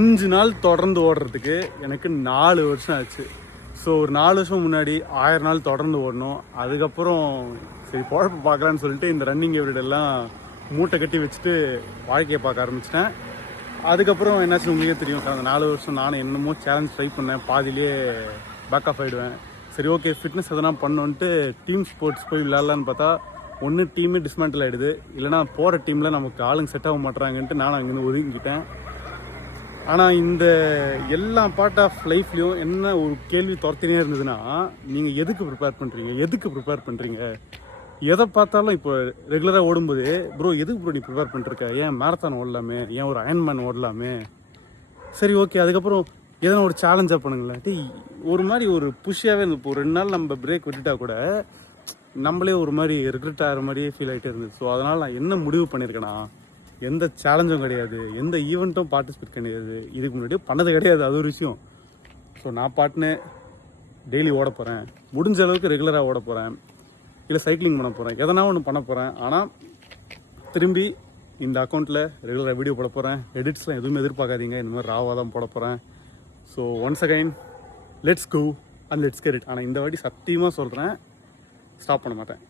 5 நாள் தொடர்ந்து ஓடுறதுக்கு எனக்கு 4 வருஷம் ஆச்சு. ஸோ ஒரு 4 வருஷம் முன்னாடி 1000 நாள் தொடர்ந்து ஓடணும். அதுக்கப்புறம் சரி பொழப்பு பார்க்கலான்னு சொல்லிட்டு இந்த ரன்னிங் எவ்ரிடெல்லாம் மூட்டை கட்டி வச்சுட்டு வாழ்க்கையை பார்க்க ஆரம்பிச்சிட்டேன். அதுக்கப்புறம் என்னாச்சு உங்களுக்கே தெரியும். கடந்த 4 வருஷம் நானும் என்னமோ சேலஞ்ச் ட்ரை பண்ணேன், பாதியிலேயே பேக் ஆஃப் ஆகிடுவேன். சரி ஓகே ஃபிட்னஸ் எதனா பண்ணோன்ட்டு டீம் ஸ்போர்ட்ஸ் போய் விளையாடலான்னு பார்த்தா ஒன்று டீமே டிஸ்மேண்டில் ஆகிடுது, இல்லைனா போகிற டீமில் நமக்கு ஆளுங்க செட் ஆக மாட்டுறாங்கன்ட்டு நானும் அங்கேருந்து ஒதுங்கிட்டேன். ஆனால் இந்த எல்லா பார்ட் ஆஃப் லைஃப்லையும் என்ன ஒரு கேள்வி துரத்தினே இருந்ததுன்னா, நீங்கள் எதுக்கு ப்ரிப்பேர் பண்ணுறீங்க, எதை பார்த்தாலும் இப்போ ரெகுலராக ஓடும்போது ப்ரோ எதுக்கு ப்ரோ நீ ப்ரிப்பேர் பண்ணிருக்க, ஏன் மேரத்தான் ஓடலாமே, ஏன் ஒரு அயன்மேன் ஓடலாமே, சரி ஓகே அதுக்கப்புறம் எதனா ஒரு சேலஞ்சாக பண்ணுங்களேன். ஒரு மாதிரி ஒரு புஷ்ஷாகவே இருந்தது. இப்போ 2 நாள் நம்ம பிரேக் விட்டுட்டா கூட நம்மளே ஒரு மாதிரி ரிக்ரெட் ஆகிற மாதிரியே ஃபீல் ஆகிட்டே இருந்தது. ஸோ அதனால் நான் என்ன முடிவு பண்ணியிருக்கேன்னா, எந்த சேலஞ்சும் கிடையாது, எந்த ஈவெண்ட்டும் பார்ட்டிசிபேட் கிடையாது, இதுக்கு முன்னாடியே பண்ணது கிடையாது, அது ஒரு விஷயம். ஸோ நான் பாட்டுன்னு டெய்லி ஓட போகிறேன், முடிஞ்ச அளவுக்கு ரெகுலராக ஓட போகிறேன், இல்லை சைக்கிளிங் பண்ண போகிறேன், எதனா ஒன்று பண்ண போகிறேன். ஆனால் திரும்பி இந்த அக்கௌண்ட்டில் ரெகுலராக வீடியோ போட போகிறேன். எடிட்ஸ்லாம் எதுவுமே எதிர்பார்க்காதீங்க, இந்த மாதிரி ராவாக தான் போட போகிறேன். So once again let's go and let's get it. ஆனால் இந்த வாட்டி சத்தியமாக சொல்கிறேன், ஸ்டாப் பண்ண மாட்டேன்.